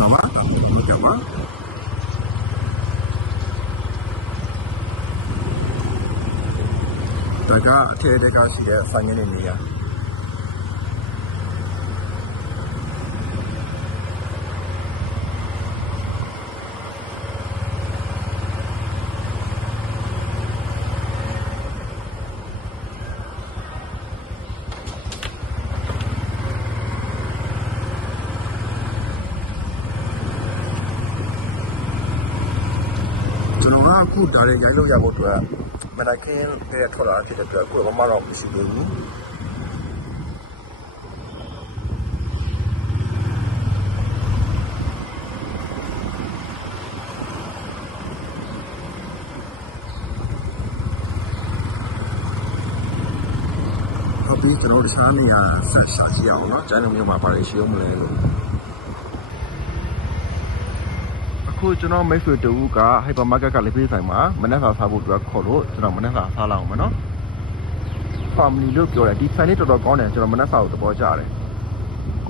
နော်မဟုတ်ကြပါဒါကအထက်တက်ကရှိတဲ့ဆိုင်ငယ်နေရာကျွန်တော်ကအခုဒါလေးရိုက်လို့ရဖို့အတွက်မနက်ခင်းတည်းထွက်လာဖြစ်တဲ့အတွက်ကိုယ်ဘာမှတော့မရှိသေးဘူးဟုတ်ပြီကျွန်တော်တခြားနေရာဆက်ရှာကြည့်အောင်နော်ကျန်တဲ့မြို့မှာပါရရှိအောင်မလဲလို့အခုကျွန်တော်မိတ်ဆွေတူကဟိုက်ပါမားကတ်ကလေးပေးဆိုင်မှာမနက်စာစားဖို့အတွက်ခေါ်လို့ကျွန်တော်မနက်စာစားလောက်အောင်မနော် family လို့ပြောတယ်ဒီဆိုင်လေးတော်တော်ကောင်းတယ်ကျွန်တော်မနက်စာကိုသဘောကျတယ်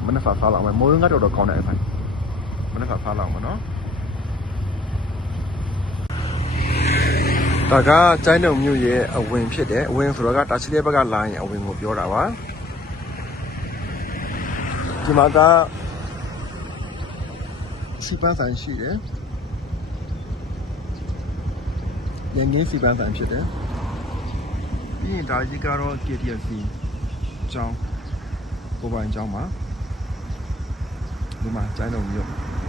မနက်စာစားလောက်မယ်မိုးရင်းကတော်တော်ကောင်းတယ်အဲ့ဆိုင်မနက်စာစားလောက်မနော်ဒါကကျိုင်းတုံမြို့ရဲ့အဝင်ဖြစ်တယ်အဝင်ဆိုတော့ကတာချီတဲ့ဘက်ကလာရင်အဝင်ကိုပြောတာပါဒီမှာကစီပန်းဆိုင်ရှိတယ်ရန်ကင်းစီပန်းဆိုင်ဖြစ်တယ်ပြီးရင်ဒါကြီးကတော့ KTC ကျောင်းကိုပိုင်ကျောင်းမှာဒီမှာကျိုင်းတုံမြို့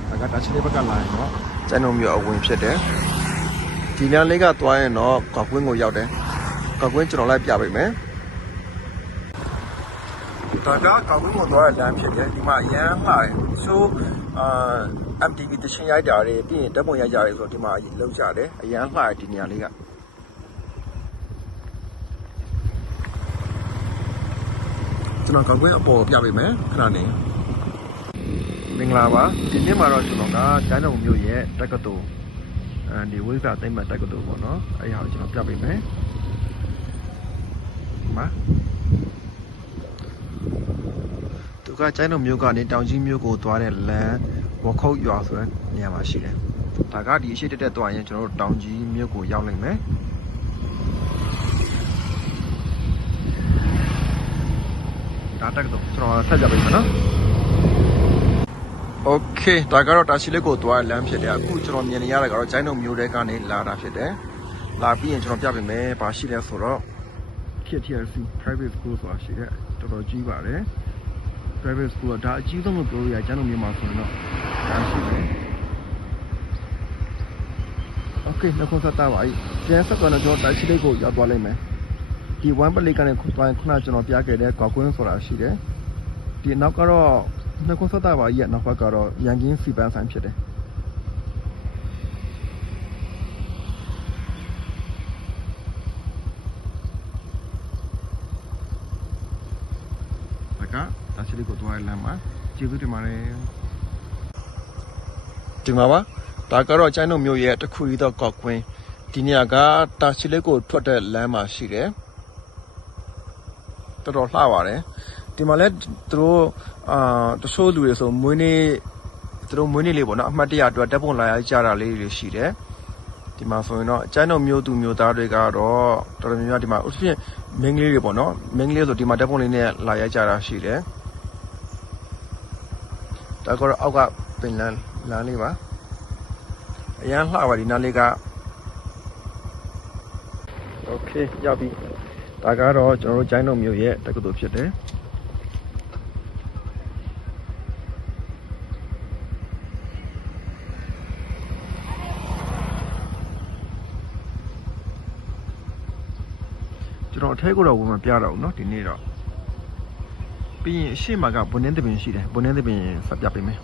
ဒါကတာချီတဲ့ဘက်ကလာရင်တော့ကျိုင်းတုံမြို့အဝင်ဖြစ်တယ်ဒီလမ်းလေးကသွားရင်တော့ကောက်ကွင်းကိုရောက်တယ်ကောက်ကွင်းကျွန်တော်လိုက်ပြပေးမယ်ဒါကကောက်ကွင်းကိုသွားတဲ့လမ်းဖြစ်တယ်ဒီမှာအရန်မှာဆိုMTV တချင်းရိုက်တာတွေပြီးရင်ဓာတ်ပုံရိုက်ကြတယ်ဆိုတော့ဒီမှာလောက်ကြတယ်အရန်မှာဒီနေရာလေးကကျွန်တော်ကောက်ကွင်းအပေါ်ပြပေးမယ်ခဏနေမင်္ဂလာပါဒီနေ့မှာတော့ကျွန်တော်ကကျန်းတုံမြို့ရဲ့တက္ကသိုလ်ဒီဝိဇာသိမ့်မှတ်တက္ကသိုလ်ပေါ့နော်အဲ့ဟာကိုကျွန်တော်ပြပေးမယ်မှာသူကကျိုင်းတုံမြို့ကနေတောင်ကြီးမြို့ကိုသွားတဲ့လမ်းဝခုတ်ရွာဆိုတဲ့နေရာမှာရှိတယ်ဒါကဒီအရှိတက်သွားရင်ကျွန်တော်တို့တောင်ကြီးမြို့ကိုရောက်နိုင်မယ်ဒါတက္ကသိုလ်ကျွန်တော်ဆက်ကြပေးမယ်နော်โอเคဒါကတော့တာချီလေးကိုသွားလမ်းဖြစ်တယ်အခုကျွန်တော်မြင်နေရတာကတော့ကျိုင်းတုံမြို့တဲကနေလာတာဖြစ်တယ်လာပြီးရင်ကျွန်တော်ပြပေးမယ်ဘာရှိလဲဆိုတော့ KTC private school ဆိုတာရှိတယ်တော်တော်ကြီးပါတယ် private school ဒါအကြီးဆုံးလို့ပြောရကျိုင်းတုံမြို့မှာဆိုရင်တော့ဒါရှိတယ်โอเคနောက်ဆုံးဆက်တာပါပြန်ဆက်သွားတော့ကျွန်တော်တာချီလေးကိုရောက်သွားလိမ့်မယ်ဒီ1ပလေးကနေခုနကျွန်တော်ပြခဲ့တဲ့ကောက်ကွင်းဆိုတာရှိတယ်ဒီနောက်ကတော့နောက်ဆုံးဆက်တာပါရဲ့နောက်ဘက်ကတော့ရန်ကင်းစီပန်းဆိုင်ဖြစ်တယ်ဒါကတာချီလေးကိုသွားလမ်းမှာကျေးဇူးတင်ပါတယ်ဒီမှာပါဒါကတော့ကျိုင်းတုံမြို့ရဲ့တစ်ခုရီတော့ကောက်ကွင်းဒီနေရာကတာချီလေးကိုထွက်တဲ့လမ်းမှာရှိတယ်တော်တော်လှပါတယ်ဒီမှာလဲသူတို့တချို့လူတွေဆိုမွေးနေ့သူတို့မွေးနေ့လေးပေါ့နော်အမှတ်တရအတွက်တက်ပုံလာရကြတာလေးတွေရှိတယ်ဒီမှာဆိုရင်တော့ကျိုင်းတုံမြို့သူမြို့သားတွေကတော့တော်တော်များများဒီမှာဥပဒေမင်းကလေးတွေပေါ့နော်မင်းကလေးဆိုဒီမှာတက်ပုံလေးနဲ့လာရကြတာရှိတယ်ဒါကတော့အောက်ကပင်လန်းလေးပါအရန်လှပါဒီနားလေးကโอเคရပြီဒါကတော့ကျွန်တော်တို့ကျိုင်းတုံမြို့ရဲ့တက္ကသိုလ်ဖြစ်တယ်ကျွန်တော်အထက်ကတော့ဝင်မပြတော့ဘူးเนาะဒီနေ့တော့ပြီးရင်အရှိမကဘုန်းနှင်းသပင်ရှိတယ်ဘုန်းနှင်းသပင်ဆက်ပြပေးမယ်